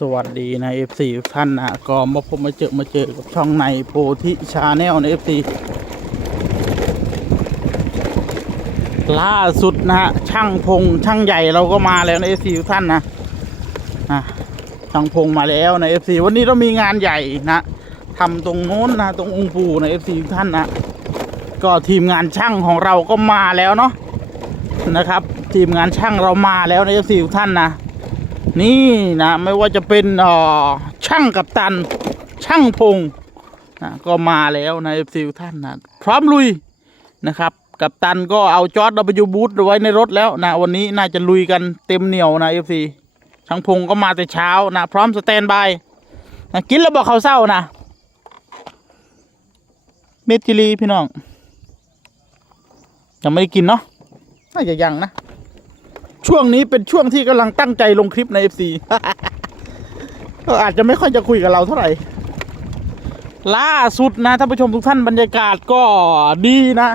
สวัสดีนะ FC ทุกท่านนะก็มาพบมาเจอมาเจอกับช่องในโพธิชาแนลใน FC ล่าสุดนะฮะช่างพงช่างใหญ่เราก็มาแล้วใน FC ทุกท่านนะอะช่างพงมาแล้วใน FC วันนี้เรามีงานใหญ่นะทำตรงโน้นนะตรงองค์ปู่ใน FC ทุกท่านนะก็ทีมงานช่างของเราก็มาแล้วเนาะนะครับ ทีมงานช่างเรามาแล้วใน FC ทุกท่านนะ นี่นะไม่ว่าจะเป็นออช่างกับตัน ช่างพงนะก็มาแล้วนะเอฟซีท่านนะพร้อมลุยนะครับ กับตันก็เอาจอร์ดดับยูบูทไว้ในรถแล้วนะวันนี้น่าจะลุยกันเต็มเหนียวนะเอฟซีช่างพงก็มาแต่เช้านะพร้อมสแตนบายนะกินแล้วบอกเขาเศร้านะเม็ดจิลีพี่น้องยังไม่ได้กินเนาะน่าจะยังนะ ช่วงนี้เป็นช่วงที่กำลังตั้งใจลงคลิปใน FC ก็อาจจะไม่ค่อยจะคุยกับเราเท่าไหร่ ล่าสุดนะท่านผู้ชมทุกท่านบรรยากาศก็ดีนะ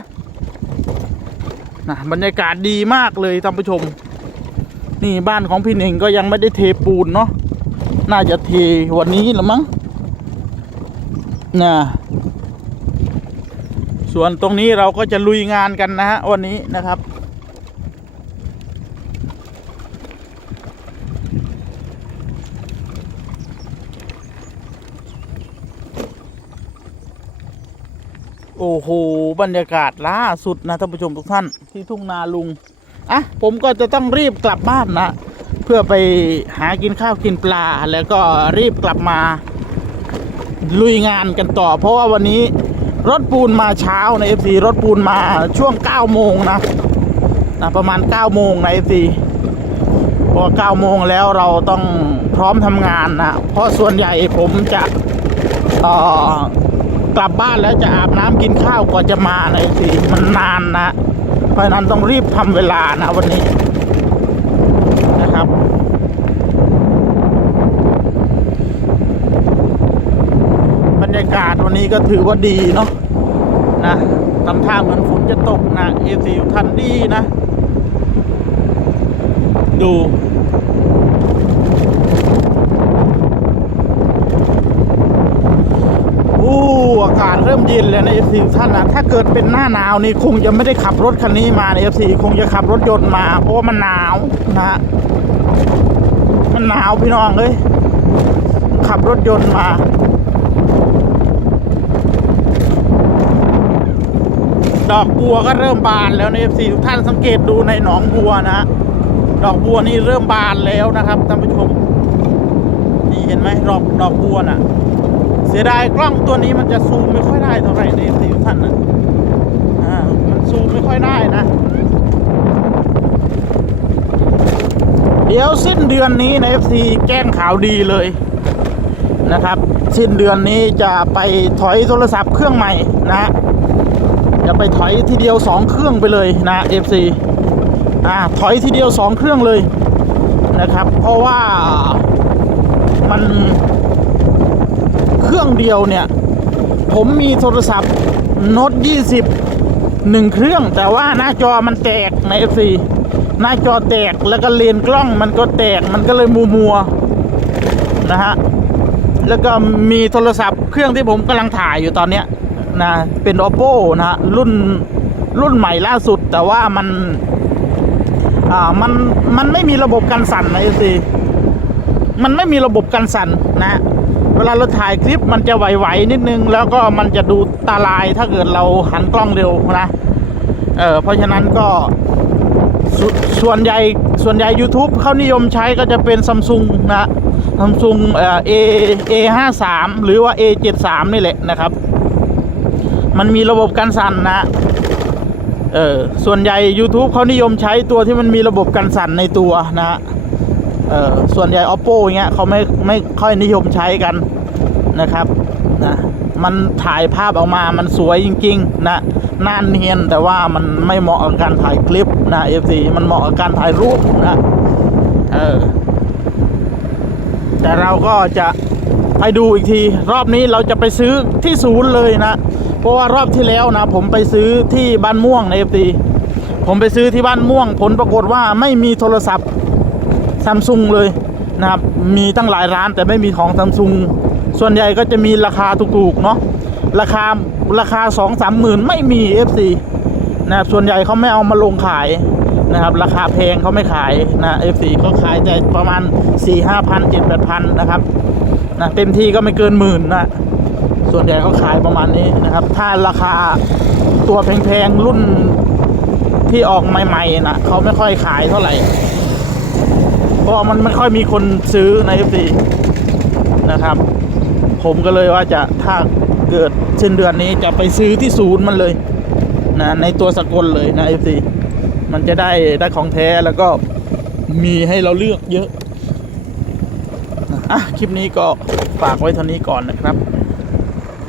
นะบรรยากาศดีมากเลยท่านผู้ชม นี่บ้านของพี่เน่งก็ยังไม่ได้เทปูนเนาะน่าจะเทวันนี้ละมั้งนะส่วนตรงนี้เราก็จะลุยงานกันนะฮะวันนี้นะครับ โอ้โห บรรยากาศล่าสุดนะท่านผู้ชมทุกท่านที่ทุ่งนาลุง อะ ผมก็จะต้องรีบกลับบ้านนะ เพื่อไปหากินข้าวกินปลา แล้วก็รีบกลับมา ลุยงานกันต่อ เพราะว่าวันนี้รถปูนมาเช้าใน FC รถปูนมาช่วง 9 โมงนะนะ ประมาณ 9 โมงใน FC พอ9โมงแล้วเราต้องพร้อมทำงานนะ เพราะส่วนใหญ่ผมจะอ่อ กลับบ้านแล้วจะอาบน้ำกินข้าวกว่าจะมาในสิมันนานนะ เพราะนั้นต้องรีบทำเวลานะวันนี้นะครับ บรรยากาศวันนี้ก็ถือว่าดีเนาะนะทำท่าเหมือนฝนจะตกนะเอซีทันดีนะ ดู โอ้อากาศเริ่มเย็นแล้วนะเอฟซีท่านนะถ้าเกิดเป็นหน้าหนาวนี่คงจะไม่ได้ขับรถคันนี้มาในเอฟซีคงจะขับรถยนต์มาเพราะว่ามันหนาวนะฮะมันหนาวพี่น้องเอ้ยขับรถยนต์มาดอกบัวก็เริ่มบานแล้วในเอฟซีทุกท่านสังเกตดูในหนองบัวนะฮะดอกบัวนี่เริ่มบานแล้วนะครับท่านผู้ชมนี่เห็นไหมดอกดอกบัวน่ะ เสียดายกล้องตัวนี้มันจะซูมไม่ค่อยได้เท่าไหร่ในสิท่านนะอ่ามันซูมไม่ค่อยได้นะ เดี๋ยวสิ้นเดือนนี้ใน FC แจ้งข่าวดีเลยนะครับ สิ้นเดือนนี้จะไปถอยโทรศัพท์เครื่องใหม่นะจะไปถอยทีเดียวสองเครื่องไปเลยนะ FC อ่าถอยทีเดียวสองเครื่องเลยนะครับ เพราะว่ามัน เครื่องเดียวเนี่ย ผมมีโทรศัพท์โน้ต20หนึ่งเครื่อง แต่ว่าหน้าจอมันแตกใน FC หน้าจอแตกแล้วก็เลนกล้องมันก็แตกมันก็เลยมัวมัวนะฮะแล้วก็มีโทรศัพท์เครื่องที่ผมกำลังถ่ายอยู่ตอนเนี้ยนะเป็น oppo นะฮะรุ่นรุ่นใหม่ล่าสุด แต่ว่ามันอ่ามันมันไม่มีระบบกันสั่นใน FC มันไม่มีระบบกันสั่นนะ เวลาเราถ่ายคลิปมันจะไหวๆนิดนึง แล้วก็มันจะดูตาลายถ้าเกิดเราหันกล้องเร็วนะเออเพราะฉะนั้นก็สส่วนใหญ่ส่วนใหญ่ YouTube เขานิยมใช้ก็จะเป็นซัมซุงนะซัมซุงเอ่อ A A ห้าสามหรือว่า A เจ็ดสามนี่แหละนะครับ มันมีระบบกันสั่นนะเออส่วนใหญ่ YouTube เขานิยมใช้ตัวที่มันมีระบบกันสั่นในตัวนะฮะ เออส่วนใหญ่ oppo อย่างเงี้ยเขาไม่ไม่ค่อยนิยมใช้กันนะครับนะมันถ่ายภาพออกมามันสวยจริง ๆ นะน่าเนียนแต่ว่ามันไม่เหมาะกับการถ่ายคลิปนะ FC มันเหมาะกับการถ่ายรูปนะเออแต่เราก็จะไปดูอีกที รอบนี้เราจะไปซื้อที่ศูนย์เลยนะ เพราะว่ารอบที่แล้วนะ ผมไปซื้อที่บ้านม่วงใน FC ผมไปซื้อที่บ้านม่วง ผลปรากฏว่าไม่มีโทรศัพท์ ซัมซุงเลยนะครับ มีตั้งหลายร้านแต่ไม่มีของซัมซุงส่วนใหญ่ก็จะมีราคาถูกๆเนาะราคาราคาสองสามหมื่นไม่มี FC นะครับส่วนใหญ่เขาไม่เอามาลงขายนะครับราคาแพงเขาไม่ขายนะ FC เขาขายแต่ประมาณ4ี่ห้าพันเจ็ดแปดพันนะครับนะเต็มที่ก็ไม่เกินหมื่นนะส่วนใหญ่เขาขายประมาณนี้นะครับ ถ้าราคาตัวแพงๆรุ่นที่ออกใหม่ๆนะเขาไม่ค่อยขายเท่าไหร่ ราะมันไม่ค่อยมีคนซื้อใน FC นะครับ ผมก็เลยว่าจะถ้าเกิดสิ้นเดือนนี้จะไปซื้อที่ศูนย์มันเลยนะในตัวสกลเลยนะ FC มันจะได้ได้ของแท้แล้วก็มีให้เราเลือกเยอะอะคลิปนี้ก็ฝากไว้เท่านี้ก่อนนะครับ